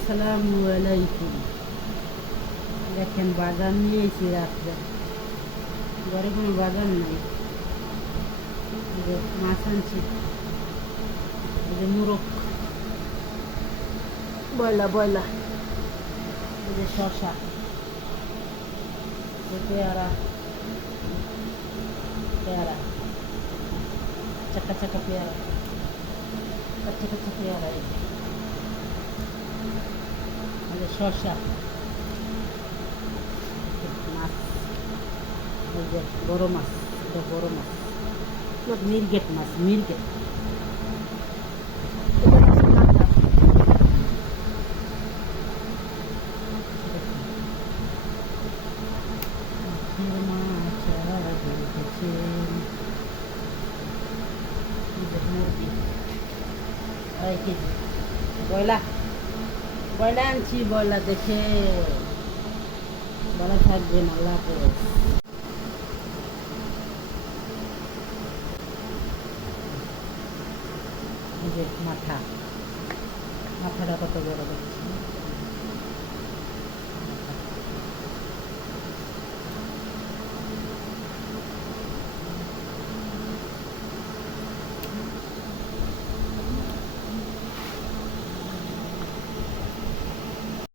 আসসালামু আলাইকুম। দেখেন বাজার নিয়ে এসেছি রাত্রে, ঘরে কোনো বাজার নাই। এই যে মাছ আনছি, এই যে মুরগ, বয়লা বয়লা, এই যে শসা, এই যে পেয়ারা পেয়ারা, চাকা চাকা পেয়ারা, কাচ্চা কাচ্চা পেয়ারা, এই যে শসা, মাছ, এই যে বড় মাছ, এটা বড় মাছ, মিরগেট মাছ, মিরগেট, বয়লা বয়লা আনছি, বয়লা দেখে ভালো থাকবেন, আল্লাহ হাফেজ। এই যে মাথাটা কত বড় দেখছি।